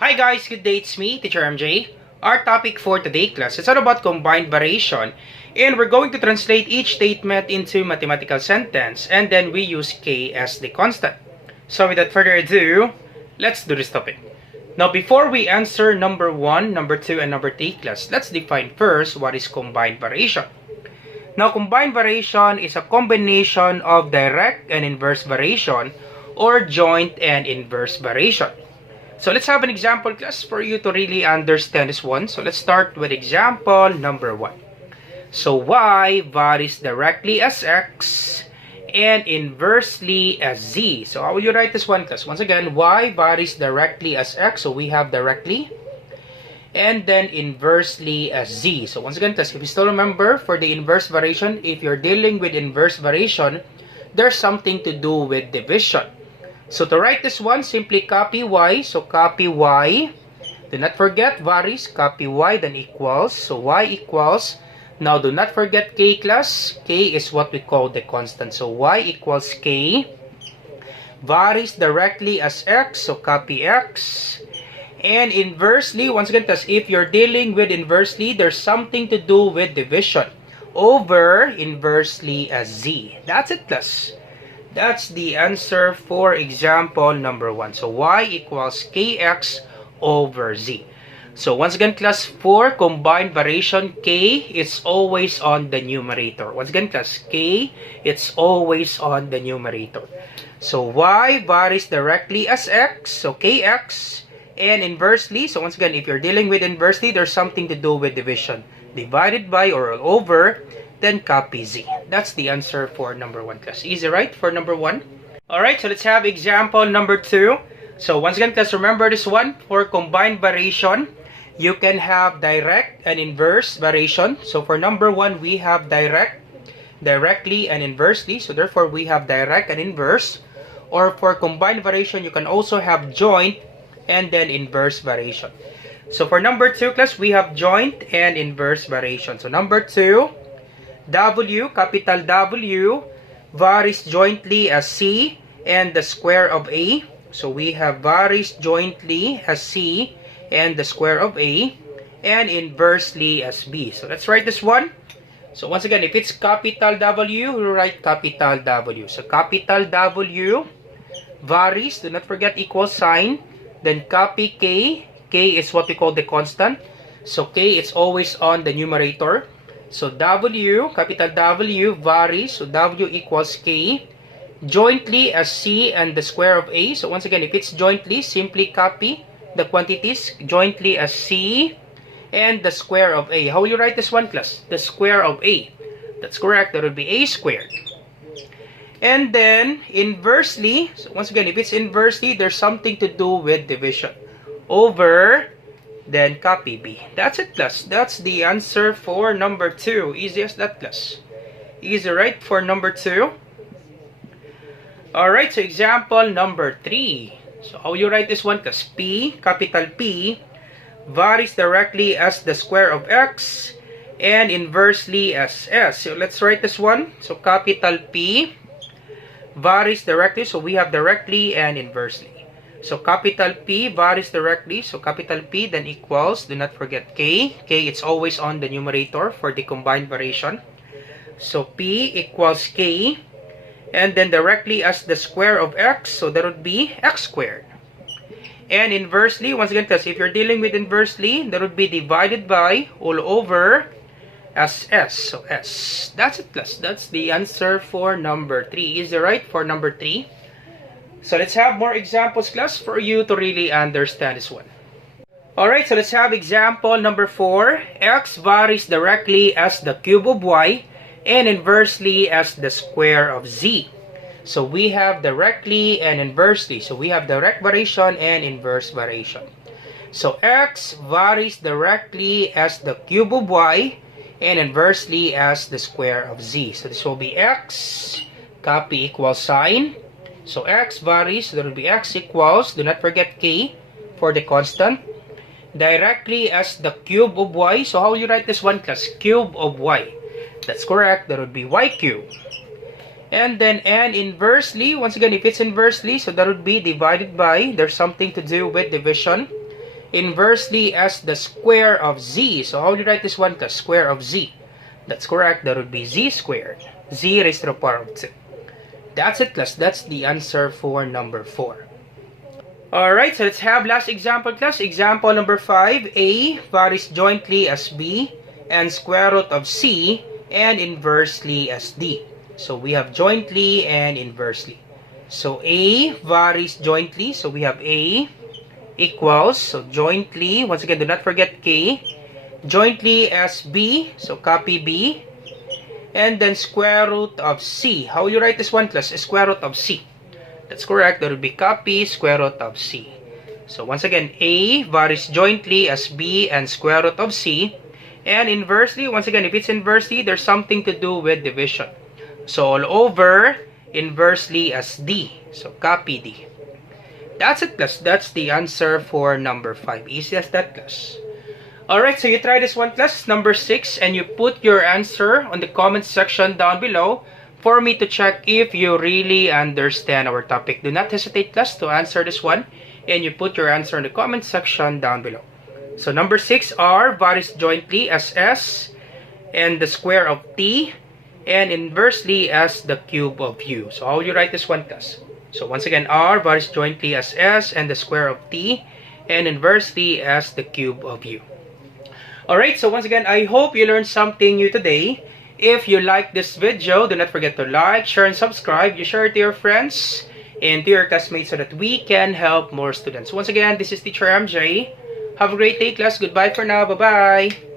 Hi guys, good day, it's me, Teacher MJ. Our topic for today class is all about combined variation, and we're going to translate each statement into mathematical sentence, and then we use k as the constant. So without further ado, let's do this topic. Now before we answer number 1, number 2, and number 3 class, let's define first what is combined variation. Now combined variation is a combination of direct and inverse variation or joint and inverse variation. So let's have an example class for you to really understand this one. So let's start with example number 1. So y varies directly as x and inversely as z. So how will you write this one class? Once again, y varies directly as x. So we have directly. And then inversely as z. So once again class, if you still remember, for the inverse variation, if you're dealing with inverse variation, there's something to do with division. So to write this one, simply copy y. So copy y. Do not forget varies. Copy y, then equals. So y equals. Now do not forget k class. K is what we call the constant. So y equals k. Varies directly as x. So copy x. And inversely, once again, class, if you're dealing with inversely, there's something to do with division. Over inversely as z. That's it class. That's the answer for example number 1. So y equals kx over z. So once again class, for combined variation, k is always on the numerator. Once again class, k it's always on the numerator. So y varies directly as x, so kx, and inversely, so once again, if you're dealing with inversely, there's something to do with division. Divided by or over, then copy z. That's the answer for number 1 class. Easy, right? For number 1. Alright, so let's have example number 2. So once again class, remember this one. For combined variation, you can have direct and inverse variation. So for number 1, we have directly and inversely. So therefore, we have direct and inverse. Or for combined variation, you can also have joint and then inverse variation. So for number 2 class, we have joint and inverse variation. So number 2, W, capital W, varies jointly as C and the square of A. So we have varies jointly as C and the square of A, and inversely as B. So let's write this one. So once again, if it's capital W, we write capital W. So capital W varies, do not forget equal sign. Then copy K. K is what we call the constant. So K is always on the numerator. So W, capital W, varies. So W equals K. Jointly as C and the square of A. So once again, if it's jointly, simply copy the quantities. Jointly as C and the square of A. How will you write this one class? The square of A. That's correct. That would be A squared. And then inversely, so once again, if it's inversely, there's something to do with division. Over, then copy B. That's it class. That's the answer for number 2. Easy as that class. Easy, right? For number 2. Alright, so example number 3. So how you write this one class? P, capital P, varies directly as the square of x and inversely as s. So let's write this one. So capital P varies directly. So we have directly and inversely. So capital P varies directly. So capital P then equals, do not forget K. K it's always on the numerator for the combined variation. So P equals K. And then directly as the square of x. So that would be x squared. And inversely, once again, because if you're dealing with inversely, that would be divided by all over as s. So s. That's it class. That's the answer for number 3. Is it right for number 3? So let's have more examples class for you to really understand this one. Alright, so let's have example number 4. X varies directly as the cube of y and inversely as the square of z. So we have directly and inversely. So we have direct variation and inverse variation. So x varies directly as the cube of y and inversely as the square of z. So this will be x, copy equal sign. So x varies, so that will be x equals, do not forget k for the constant, directly as the cube of y. So how will you write this one class? Cube of y. That's correct, that would be y cubed. And then n inversely, once again, if it's inversely, so that would be divided by, there's something to do with division. inversely as the square of z. So how do you write this one? The square of z. That's correct. That would be z squared. Z raised to the power of 2. That's it, class. That's the answer for number 4. Alright, so let's have last example, class. Example number 5. A varies jointly as b and square root of c and inversely as d. So we have jointly and inversely. So A varies jointly. So we have A equals, so jointly, once again, do not forget K. Jointly as B, so copy B. And then square root of C. How will you write this one, class? Square root of C. That's correct. That will be copy square root of C. So once again, A varies jointly as B and square root of C. And inversely, once again, if it's inversely, there's something to do with division. So all over, inversely as D. So copy D. That's it, class. That's the answer for number 5. Easy as that, class. Alright, so you try this one, class. Number 6, and you put your answer on the comment section down below for me to check if you really understand our topic. Do not hesitate, class, to answer this one, and you put your answer in the comment section down below. So number 6, R varies jointly as S and the square of T and inversely as the cube of U. So how will you write this one, class? So once again, R varies jointly as S and the square of T and inversely as the cube of U. Alright, so once again, I hope you learned something new today. If you like this video, do not forget to like, share, and subscribe. You share it to your friends and to your classmates so that we can help more students. Once again, this is Teacher MJ. Have a great day, class. Goodbye for now. Bye-bye.